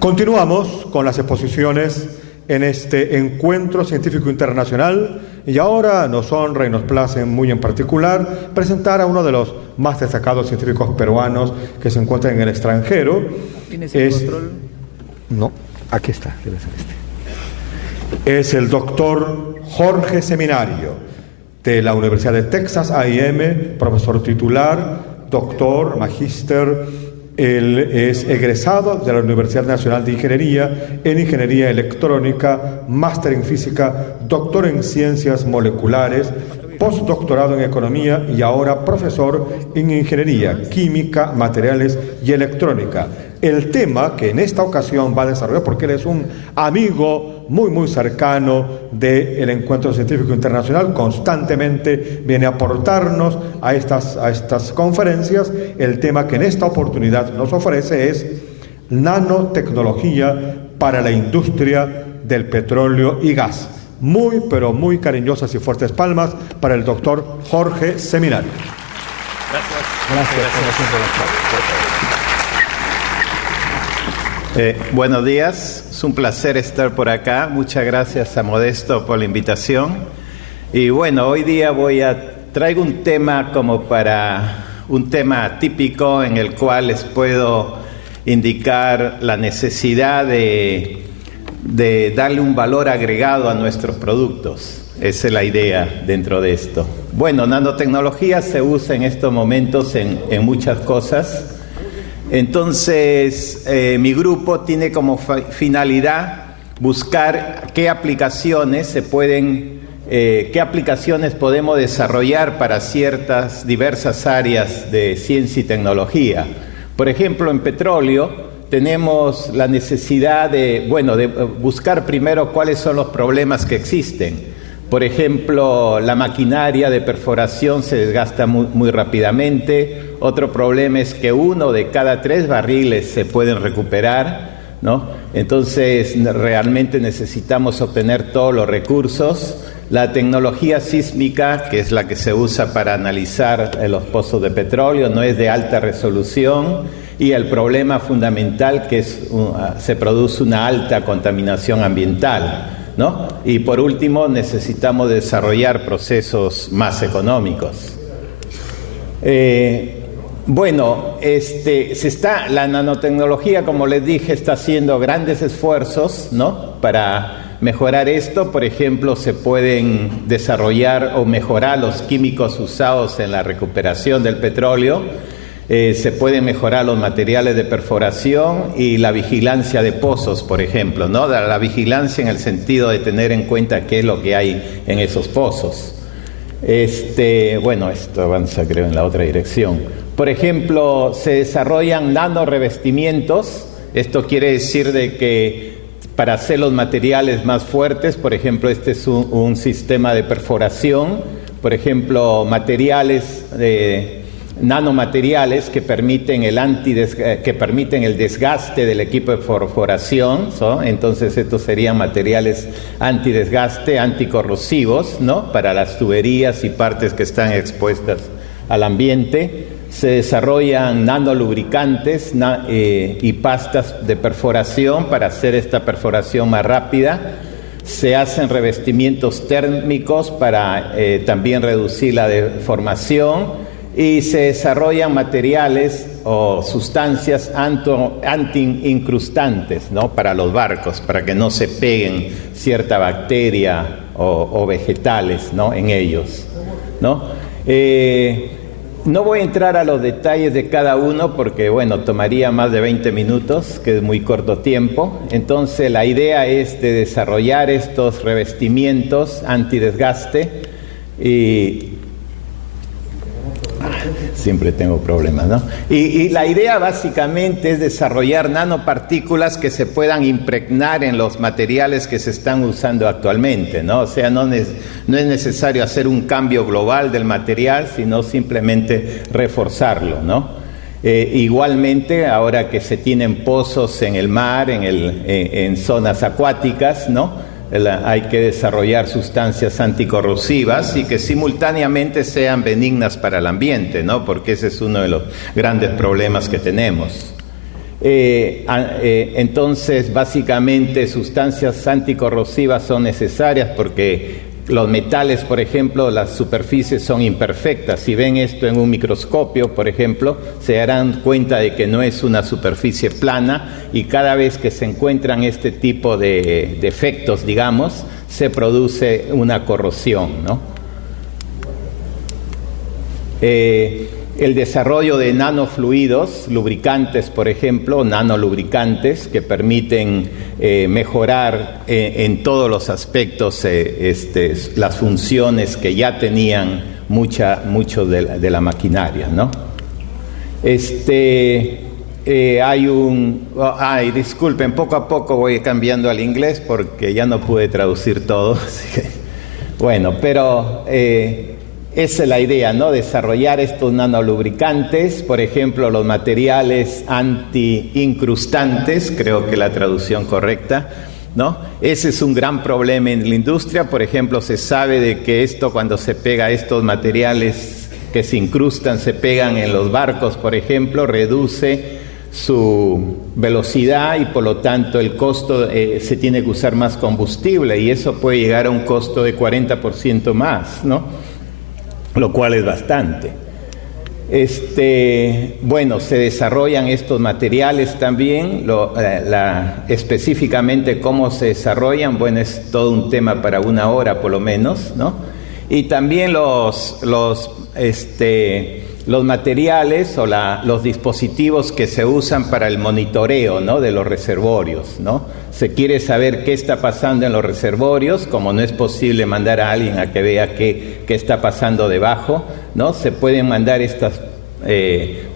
Continuamos con las exposiciones en este encuentro científico internacional y ahora nos honra y nos place muy en particular presentar a uno de los más destacados científicos peruanos que se encuentran en el extranjero. ¿Tienes el control? No, aquí está, debe ser este. Es el doctor Jorge Seminario, de la Universidad de Texas A&M, profesor titular, doctor, magíster. Él es egresado de la Universidad Nacional de Ingeniería en Ingeniería Electrónica, máster en Física, doctor en Ciencias Moleculares, postdoctorado en Economía y ahora profesor en Ingeniería Química, Materiales y Electrónica. El tema que en esta ocasión va a desarrollar, porque él es un amigo muy cercano del Encuentro Científico Internacional, constantemente viene a aportarnos a estas conferencias. El tema que en esta oportunidad nos ofrece es nanotecnología para la industria del petróleo y gas. Muy, pero muy cariñosas y fuertes palmas para el doctor Jorge Seminario. Buenos días, es un placer estar por acá. Muchas gracias a Modesto por la invitación. Y bueno, hoy día traigo un tema un tema típico en el cual les puedo indicar la necesidad de darle un valor agregado a nuestros productos. Esa es la idea dentro de esto. Bueno, nanotecnología se usa en estos momentos en muchas cosas. Entonces, mi grupo tiene como finalidad buscar qué aplicaciones podemos desarrollar para ciertas diversas áreas de ciencia y tecnología. Por ejemplo, en petróleo tenemos la necesidad de buscar primero cuáles son los problemas que existen. Por ejemplo, la maquinaria de perforación se desgasta muy rápidamente. Otro problema es que 1 de cada 3 barriles se pueden recuperar, ¿no? Entonces, realmente necesitamos obtener todos los recursos. La tecnología sísmica, que es la que se usa para analizar los pozos de petróleo, no es de alta resolución. Y el problema fundamental que se produce una alta contaminación ambiental, ¿no? Y por último, necesitamos desarrollar procesos más económicos. La nanotecnología, como les dije, está haciendo grandes esfuerzos, ¿no?, para mejorar esto. Por ejemplo, se pueden desarrollar o mejorar los químicos usados en la recuperación del petróleo. Se pueden mejorar los materiales de perforación y la vigilancia de pozos, por ejemplo, ¿no? La vigilancia en el sentido de tener en cuenta qué es lo que hay en esos pozos. Esto avanza, creo, en la otra dirección. Por ejemplo, se desarrollan nanorevestimientos. Esto quiere decir de que para hacer los materiales más fuertes, por ejemplo, este es un sistema de perforación. Por ejemplo, nanomateriales que permiten el desgaste del equipo de perforación, ¿no? Entonces estos serían materiales antidesgaste, anticorrosivos, ¿no?, para las tuberías y partes que están expuestas al ambiente. Se desarrollan nanolubricantes y pastas de perforación para hacer esta perforación más rápida. Se hacen revestimientos térmicos para también reducir la deformación. Y se desarrollan materiales o sustancias anti-incrustantes, ¿no?, para los barcos, para que no se peguen cierta bacteria o vegetales, ¿no?, en ellos, ¿no? No voy a entrar a los detalles de cada uno porque, tomaría más de 20 minutos, que es muy corto tiempo. Entonces, la idea es de desarrollar estos revestimientos antidesgaste y siempre tengo problemas, ¿no? Y la idea básicamente es desarrollar nanopartículas que se puedan impregnar en los materiales que se están usando actualmente, ¿no? O sea, no es necesario hacer un cambio global del material, sino simplemente reforzarlo, ¿no? Igualmente, ahora que se tienen pozos en el mar, en zonas acuáticas, ¿no?, hay que desarrollar sustancias anticorrosivas y que simultáneamente sean benignas para el ambiente, ¿no?, porque ese es uno de los grandes problemas que tenemos. Entonces, básicamente, sustancias anticorrosivas son necesarias porque los metales, por ejemplo, las superficies son imperfectas. Si ven esto en un microscopio, por ejemplo, se darán cuenta de que no es una superficie plana, y cada vez que se encuentran este tipo de defectos, digamos, se produce una corrosión, ¿no? El desarrollo de nanofluidos, lubricantes, por ejemplo, nanolubricantes, que permiten mejorar en todos los aspectos las funciones que ya tenían mucho de la maquinaria, ¿no? Disculpen, poco a poco voy cambiando al inglés porque ya no pude traducir todo. Así que, bueno, pero esa es la idea, ¿no? Desarrollar estos nanolubricantes, por ejemplo, los materiales anti-incrustantes, creo que la traducción correcta, ¿no? Ese es un gran problema en la industria. Por ejemplo, se sabe de que cuando se pega a estos materiales que se incrustan, se pegan en los barcos, por ejemplo, reduce su velocidad y por lo tanto el costo, se tiene que usar más combustible, y eso puede llegar a un costo de 40% más, ¿no? Lo cual es bastante. Bueno, se desarrollan estos materiales también, específicamente cómo se desarrollan, bueno, es todo un tema para una hora por lo menos, ¿no? Y también los materiales o los dispositivos que se usan para el monitoreo, ¿no?, de los reservorios, ¿no? Se quiere saber qué está pasando en los reservorios, como no es posible mandar a alguien a que vea qué está pasando debajo, ¿no? Se pueden mandar estas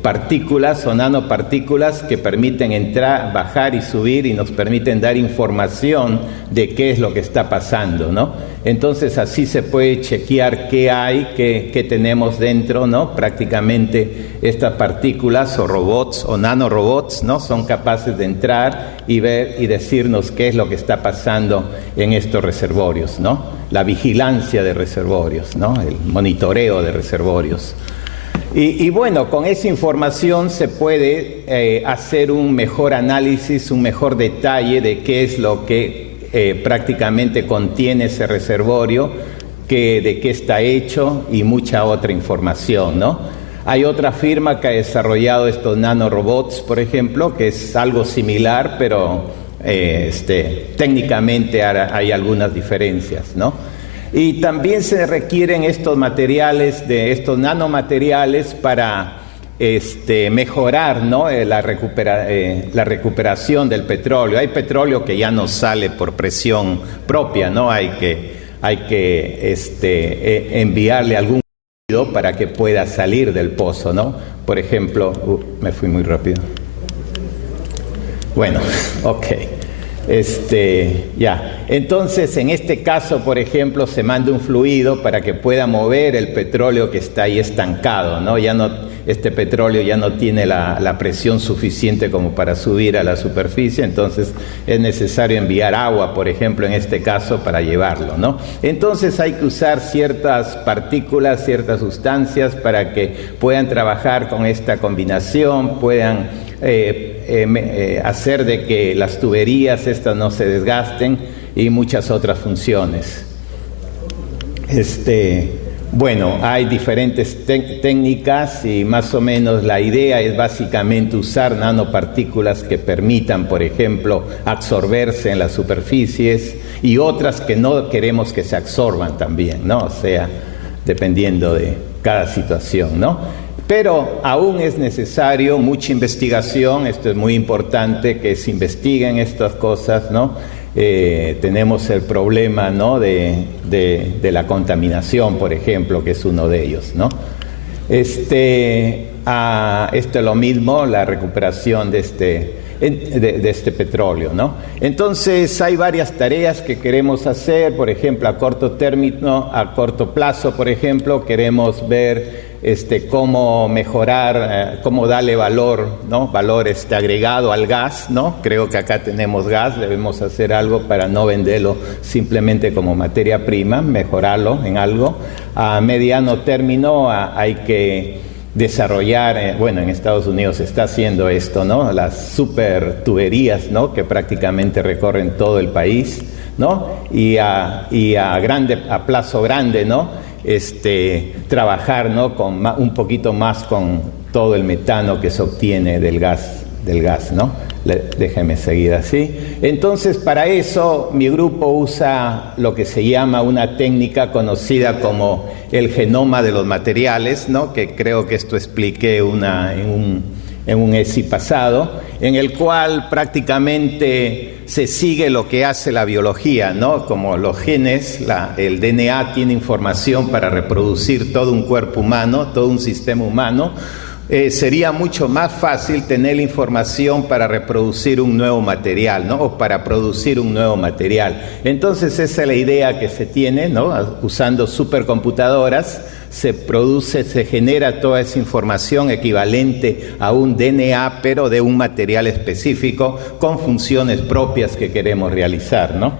partículas o nanopartículas que permiten entrar, bajar y subir, y nos permiten dar información de qué es lo que está pasando, ¿no? Entonces así se puede chequear qué hay, qué tenemos dentro, ¿no? Prácticamente estas partículas o robots o nanorobots, ¿no?, son capaces de entrar y ver y decirnos qué es lo que está pasando en estos reservorios, ¿no? La vigilancia de reservorios, ¿no? El monitoreo de reservorios. Y bueno, con esa información se puede hacer un mejor análisis, un mejor detalle de qué es lo que prácticamente contiene ese reservorio, de qué está hecho y mucha otra información, ¿no? Hay otra firma que ha desarrollado estos nanorobots, por ejemplo, que es algo similar, pero técnicamente hay algunas diferencias, ¿no? Y también se requieren estos materiales, estos nanomateriales para mejorar, ¿no?, la recuperación del petróleo. Hay petróleo que ya no sale por presión propia, ¿no? Hay que enviarle algún fluido para que pueda salir del pozo, ¿no? Por ejemplo, me fui muy rápido. Bueno, ok. Entonces, en este caso, por ejemplo, se manda un fluido para que pueda mover el petróleo que está ahí estancado, ¿no? Este petróleo ya no tiene la presión suficiente como para subir a la superficie, entonces es necesario enviar agua, por ejemplo, en este caso, para llevarlo, ¿no? Entonces hay que usar ciertas partículas, ciertas sustancias para que puedan trabajar con esta combinación, puedan hacer de que las tuberías estas no se desgasten y muchas otras funciones. Bueno, hay diferentes técnicas y más o menos la idea es básicamente usar nanopartículas que permitan, por ejemplo, absorberse en las superficies, y otras que no queremos que se absorban también, ¿no? O sea, dependiendo de cada situación, ¿no? Pero aún es necesario mucha investigación. Esto es muy importante, que se investiguen estas cosas, ¿no? Tenemos el problema, ¿no?, de la contaminación, por ejemplo, que es uno de ellos, ¿no? Esto es lo mismo, la recuperación de este petróleo, ¿no? Entonces hay varias tareas que queremos hacer. Por ejemplo, a corto plazo, por ejemplo, queremos ver cómo mejorar, cómo darle valor, ¿no? Valor agregado al gas, ¿no? Creo que acá tenemos gas, debemos hacer algo para no venderlo simplemente como materia prima, mejorarlo en algo. A mediano término hay que desarrollar, bueno, en Estados Unidos se está haciendo esto, ¿no? Las super tuberías, ¿no? Que prácticamente recorren todo el país, ¿no? Y a plazo grande, ¿no? Trabajar, ¿no? Con un poquito más con todo el metano que se obtiene del gas, ¿no? Déjeme seguir así. Entonces, para eso mi grupo usa lo que se llama una técnica conocida como el genoma de los materiales, ¿no? Que creo que esto expliqué en un ESI pasado, en el cual prácticamente se sigue lo que hace la biología, ¿no? Como los genes, el DNA tiene información para reproducir todo un cuerpo humano, todo un sistema humano. Sería mucho más fácil tener la información para reproducir un nuevo material, ¿no? O para producir un nuevo material. Entonces esa es la idea que se tiene, ¿no? Usando supercomputadoras se genera toda esa información equivalente a un DNA, pero de un material específico con funciones propias que queremos realizar, ¿no?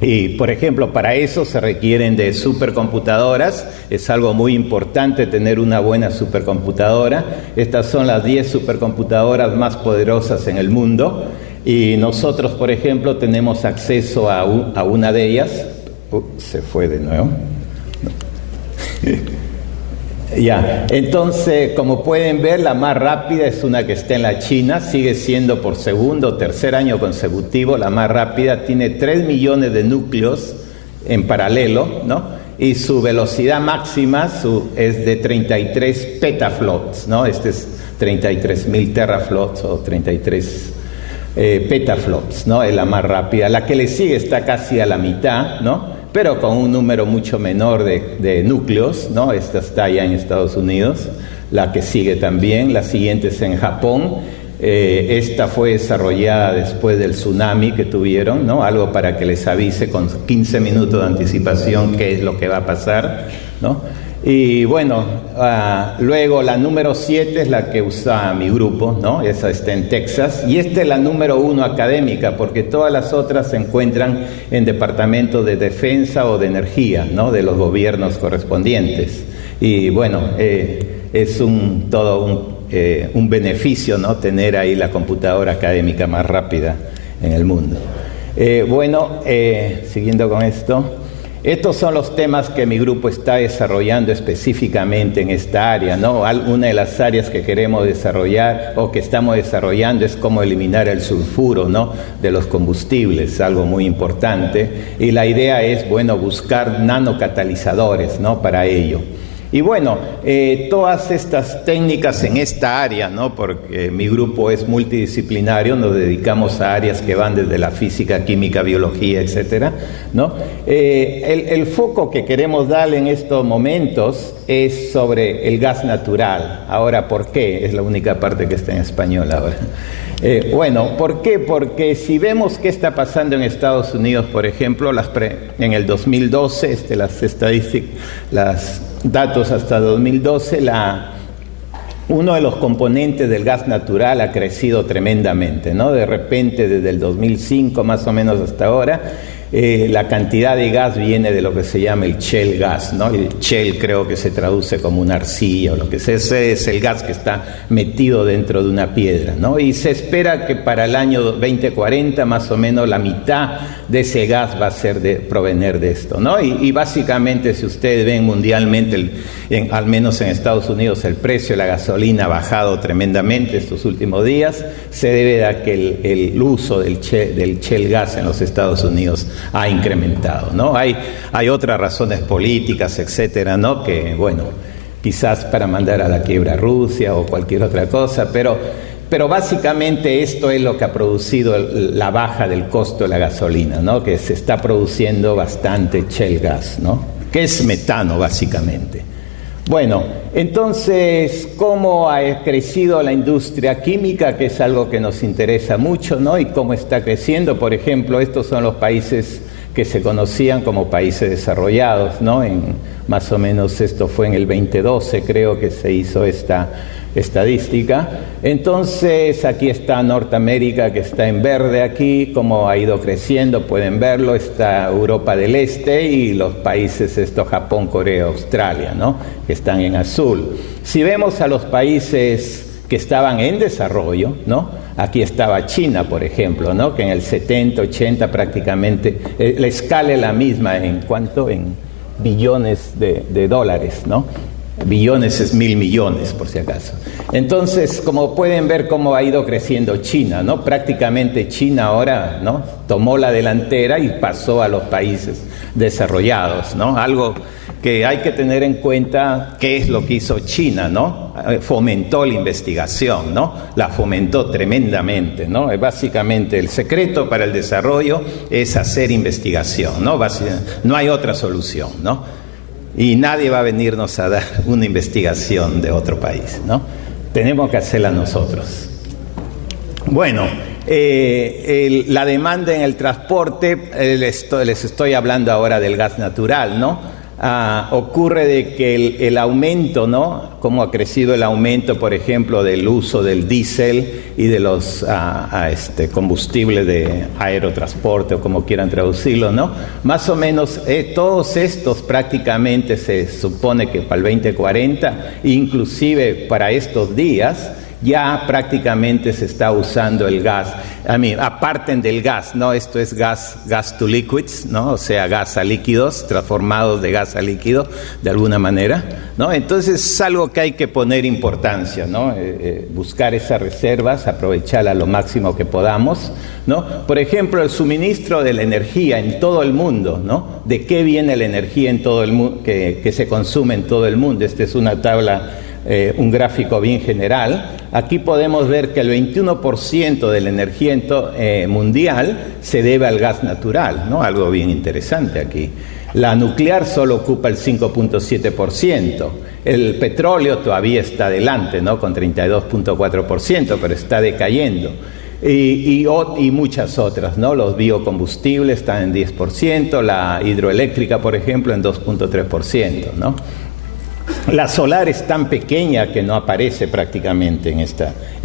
Y, por ejemplo, para eso se requieren de supercomputadoras. Es algo muy importante tener una buena supercomputadora. Estas son las 10 supercomputadoras más poderosas en el mundo. Y nosotros, por ejemplo, tenemos acceso a una de ellas. Se fue de nuevo. Ya, entonces, como pueden ver, la más rápida es una que está en la China, sigue siendo por segundo o tercer año consecutivo la más rápida, tiene 3 millones de núcleos en paralelo, ¿no? Y su velocidad máxima es de 33 petaflops, ¿no? Este es 33.000 teraflops o 33 petaflops, ¿no? Es la más rápida. La que le sigue está casi a la mitad, ¿no? Pero con un número mucho menor de núcleos, ¿no? Esta está allá en Estados Unidos, la que sigue también, la siguiente es en Japón. Esta fue desarrollada después del tsunami que tuvieron, ¿no? Algo para que les avise con 15 minutos de anticipación qué es lo que va a pasar, ¿no? Y bueno, luego la número 7 es la que usa mi grupo, ¿no? Esa está en Texas. Y esta es la número 1 académica, porque todas las otras se encuentran en departamentos de defensa o de energía, ¿no? De los gobiernos correspondientes. Y bueno, es todo un beneficio, ¿no? Tener ahí la computadora académica más rápida en el mundo. Siguiendo con esto. Estos son los temas que mi grupo está desarrollando específicamente en esta área, ¿no? Una de las áreas que queremos desarrollar o que estamos desarrollando es cómo eliminar el sulfuro, ¿no? De los combustibles, algo muy importante. Y la idea es, bueno, buscar nanocatalizadores, ¿no? Para ello. Y bueno, todas estas técnicas en esta área, ¿no? Porque mi grupo es multidisciplinario, nos dedicamos a áreas que van desde la física, química, biología, etcétera, ¿no? El foco que queremos darle en estos momentos es sobre el gas natural. Ahora, ¿por qué? Es la única parte que está en español ahora. ¿Por qué? Porque si vemos qué está pasando en Estados Unidos, por ejemplo, en el 2012, las estadísticas, los datos hasta 2012, uno de los componentes del gas natural ha crecido tremendamente, ¿no? De repente, desde el 2005 más o menos hasta ahora, la cantidad de gas viene de lo que se llama el shale gas, ¿no? El shale creo que se traduce como una arcilla o lo que sea. Ese es el gas que está metido dentro de una piedra, ¿no? Y se espera que para el año 2040 más o menos la mitad de ese gas va a ser provenir de esto, ¿no? Y básicamente, si ustedes ven mundialmente, al menos en Estados Unidos, el precio de la gasolina ha bajado tremendamente estos últimos días, se debe a que el uso del shale gas en los Estados Unidos ha incrementado, ¿no? Hay otras razones políticas, etcétera, ¿no? Que, bueno, quizás para mandar a la quiebra a Rusia o cualquier otra cosa, pero básicamente esto es lo que ha producido la baja del costo de la gasolina, ¿no? Que se está produciendo bastante shale gas, ¿no? Que es metano, básicamente. Bueno, entonces, ¿cómo ha crecido la industria química? Que es algo que nos interesa mucho, ¿no? Y cómo está creciendo. Por ejemplo, estos son los países que se conocían como países desarrollados, ¿no? Más o menos esto fue en el 2012, creo que se hizo esta estadística. Entonces aquí está Norteamérica, que está en verde aquí, como ha ido creciendo, pueden verlo. Está Europa del Este y los países Japón, Corea, Australia, ¿no?, que están en azul. Si vemos a los países que estaban en desarrollo, ¿no?, aquí estaba China, por ejemplo, ¿no?, que en el 70, 80 prácticamente, la escala es la misma en cuanto en billones de dólares, ¿no? Billones es 1.000 millones, por si acaso. Entonces, como pueden ver cómo ha ido creciendo China, ¿no? Prácticamente China ahora, ¿no?, tomó la delantera y pasó a los países desarrollados, ¿no? Algo que hay que tener en cuenta, qué es lo que hizo China, ¿no? Fomentó la investigación, ¿no? La fomentó tremendamente, ¿no? Básicamente el secreto para el desarrollo es hacer investigación, ¿no? No hay otra solución, ¿no? Y nadie va a venirnos a dar una investigación de otro país, ¿no? Tenemos que hacerla nosotros. Bueno, la demanda en el transporte, les estoy hablando ahora del gas natural, ¿no? Ocurre de que el aumento, ¿no?, cómo ha crecido el aumento, por ejemplo, del uso del diésel y de los combustibles de aerotransporte, o como quieran traducirlo, ¿no? Más o menos todos estos prácticamente se supone que para el 2040, inclusive para estos días, ya prácticamente se está usando el gas. Aparten del gas, ¿no? Esto es gas to liquids, ¿no? O sea, gas a líquidos, transformados de gas a líquido, de alguna manera, ¿no? Entonces es algo que hay que poner importancia, ¿no? Buscar esas reservas, aprovecharlas lo máximo que podamos, ¿no? Por ejemplo, el suministro de la energía en todo el mundo, ¿no? ¿De qué viene la energía en todo el mundo, que se consume en todo el mundo? Esta es una tabla, un gráfico bien general. Aquí podemos ver que el 21% de la energía mundial se debe al gas natural, ¿no? Algo bien interesante aquí. La nuclear solo ocupa el 5.7%. El petróleo todavía está adelante, ¿no?, con 32.4%, pero está decayendo. Y muchas otras, ¿no? Los biocombustibles están en 10%, la hidroeléctrica, por ejemplo, en 2.3%, ¿no? La solar es tan pequeña que no aparece prácticamente en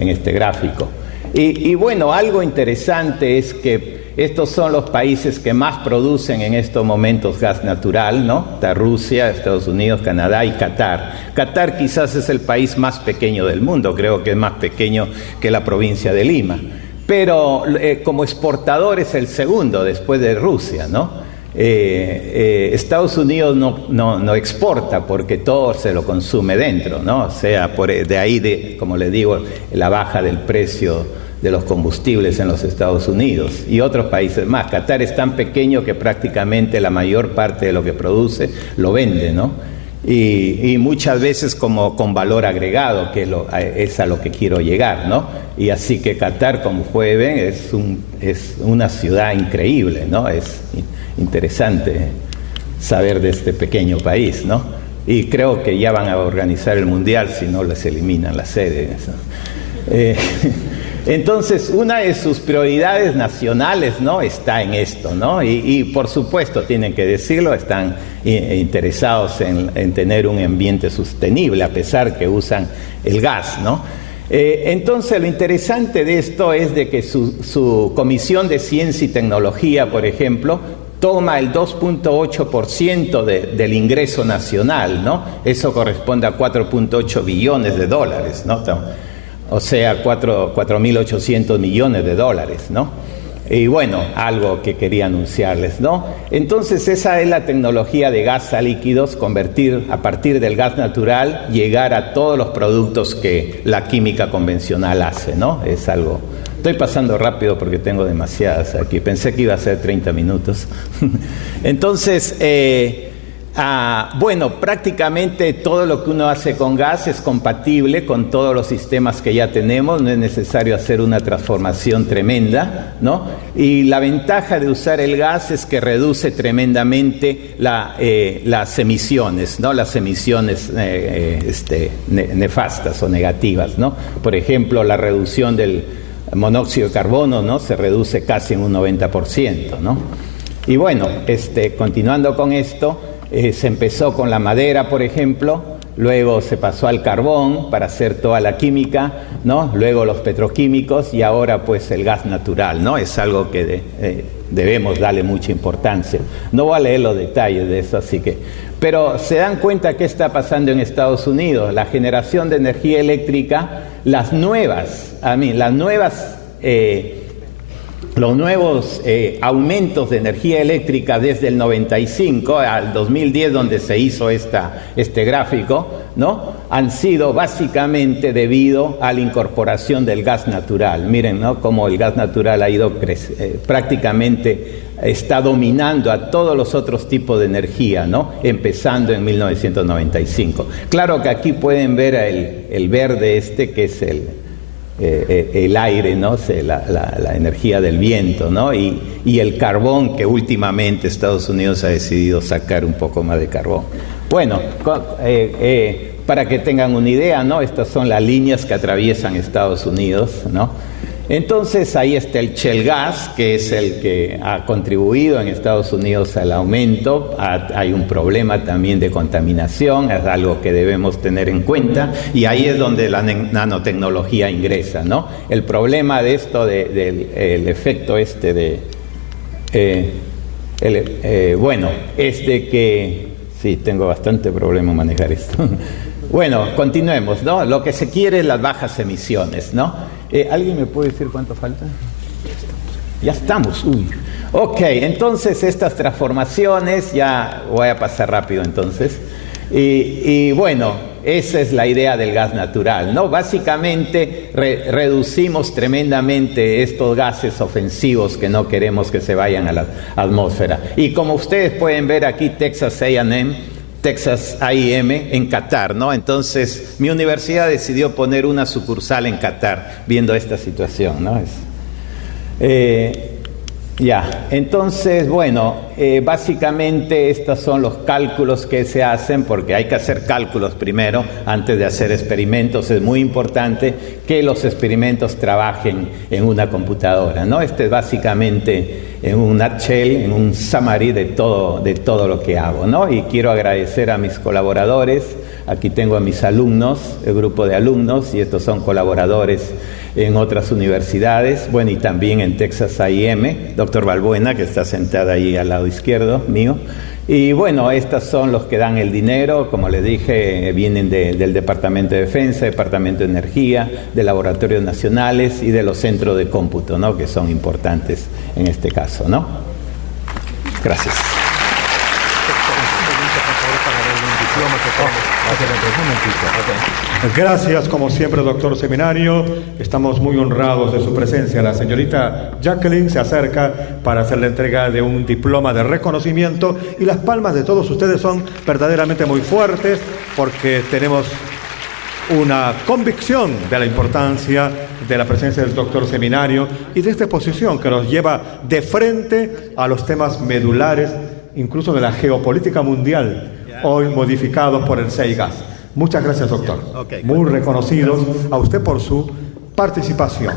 este gráfico. Y bueno, algo interesante es que estos son los países que más producen en estos momentos gas natural, ¿no? Está Rusia, Estados Unidos, Canadá y Qatar. Qatar quizás es el país más pequeño del mundo, creo que es más pequeño que la provincia de Lima. Pero como exportador es el segundo después de Rusia, ¿no? Estados Unidos no exporta porque todo se lo consume dentro, ¿no? O sea, de ahí, como les digo, la baja del precio de los combustibles en los Estados Unidos y otros países más. Qatar es tan pequeño que prácticamente la mayor parte de lo que produce lo vende, ¿no? Y muchas veces como con valor agregado, que es a lo que quiero llegar, ¿no? Y así que Qatar, como pueden ver, es una ciudad increíble, ¿no? Es interesante saber de este pequeño país, ¿no? Y creo que ya van a organizar el Mundial si no les eliminan la sede. Entonces, una de sus prioridades nacionales, ¿no?, está en esto, ¿no? Y por supuesto, tienen que decirlo, están interesados en tener un ambiente sostenible, a pesar que usan el gas, ¿no? Entonces, lo interesante de esto es de que su Comisión de Ciencia y Tecnología, por ejemplo, toma el 2.8% del ingreso nacional, ¿no? Eso corresponde a 4.8 billones de dólares, ¿no? O sea, 4.800 millones de dólares, ¿no? Y bueno, algo que quería anunciarles, ¿no? Entonces, esa es la tecnología de gas a líquidos, convertir a partir del gas natural, llegar a todos los productos que la química convencional hace, ¿no? Es algo... Estoy pasando rápido porque tengo demasiadas aquí. Pensé que iba a ser 30 minutos. Entonces, bueno, prácticamente todo lo que uno hace con gas es compatible con todos los sistemas que ya tenemos. No es necesario hacer una transformación tremenda, ¿no? Y la ventaja de usar el gas es que reduce tremendamente las emisiones, ¿no? Las emisiones nefastas o negativas, ¿no? Por ejemplo, la reducción del monóxido de carbono, ¿no?, se reduce casi en un 90%, ¿no? Y bueno, continuando con esto, se empezó con la madera, por ejemplo, luego se pasó al carbón para hacer toda la química, ¿no? Luego los petroquímicos y ahora pues el gas natural, ¿no? Es algo que debemos darle mucha importancia. No voy a leer los detalles de eso, así que... Pero se dan cuenta qué está pasando en Estados Unidos. La generación de energía eléctrica, los nuevos aumentos de energía eléctrica desde el 95 al 2010, donde se hizo este gráfico, ¿no? Han sido básicamente debido a la incorporación del gas natural. Miren, ¿no? Cómo el gas natural ha ido prácticamente está dominando a todos los otros tipos de energía, ¿no? Empezando en 1995. Claro que aquí pueden ver el verde que es el aire, ¿no? La energía del viento, ¿no? Y el carbón, que últimamente Estados Unidos ha decidido sacar un poco más de carbón. Bueno, para que tengan una idea, ¿no? Estas son las líneas que atraviesan Estados Unidos, ¿no? Entonces ahí está el shale gas, que es el que ha contribuido en Estados Unidos al aumento. Hay un problema también de contaminación, es algo que debemos tener en cuenta, y ahí es donde la nanotecnología ingresa, ¿no? El problema de esto, del efecto es de que... Sí, tengo bastante problema manejar esto. Bueno, continuemos, ¿no? Lo que se quiere es las bajas emisiones, ¿no? ¿Alguien me puede decir cuánto falta? Ya estamos. Uy. Ok, entonces estas transformaciones, ya voy a pasar rápido entonces. Y bueno, esa es la idea del gas natural, ¿no? Básicamente reducimos tremendamente estos gases ofensivos que no queremos que se vayan a la atmósfera. Y como ustedes pueden ver aquí, Texas A&M en Qatar, ¿no? Entonces, mi universidad decidió poner una sucursal en Qatar, viendo esta situación, ¿no? Entonces, bueno, básicamente estos son los cálculos que se hacen, porque hay que hacer cálculos primero antes de hacer experimentos. Es muy importante que los experimentos trabajen en una computadora, ¿no? Este es básicamente en un nutshell, en un summary de todo lo que hago, ¿no? Y quiero agradecer a mis colaboradores. Aquí tengo a mis alumnos, el grupo de alumnos, y estos son colaboradores en otras universidades, bueno, y también en Texas A&M, doctor Balbuena, que está sentada ahí al lado izquierdo mío. Y bueno, estos son los que dan el dinero, como les dije, vienen del Departamento de Defensa, Departamento de Energía, de laboratorios nacionales y de los centros de cómputo, ¿no? Que son importantes en este caso, ¿no? Gracias. Gracias, como siempre, doctor Seminario. Estamos muy honrados de su presencia. La señorita Jacqueline se acerca para hacer la entrega de un diploma de reconocimiento, y las palmas de todos ustedes son verdaderamente muy fuertes, porque tenemos una convicción de la importancia de la presencia del doctor Seminario y de esta exposición que nos lleva de frente a los temas medulares, incluso de la geopolítica mundial, hoy modificados por el shale gas. Muchas gracias, doctor. Muy reconocidos a usted por su participación.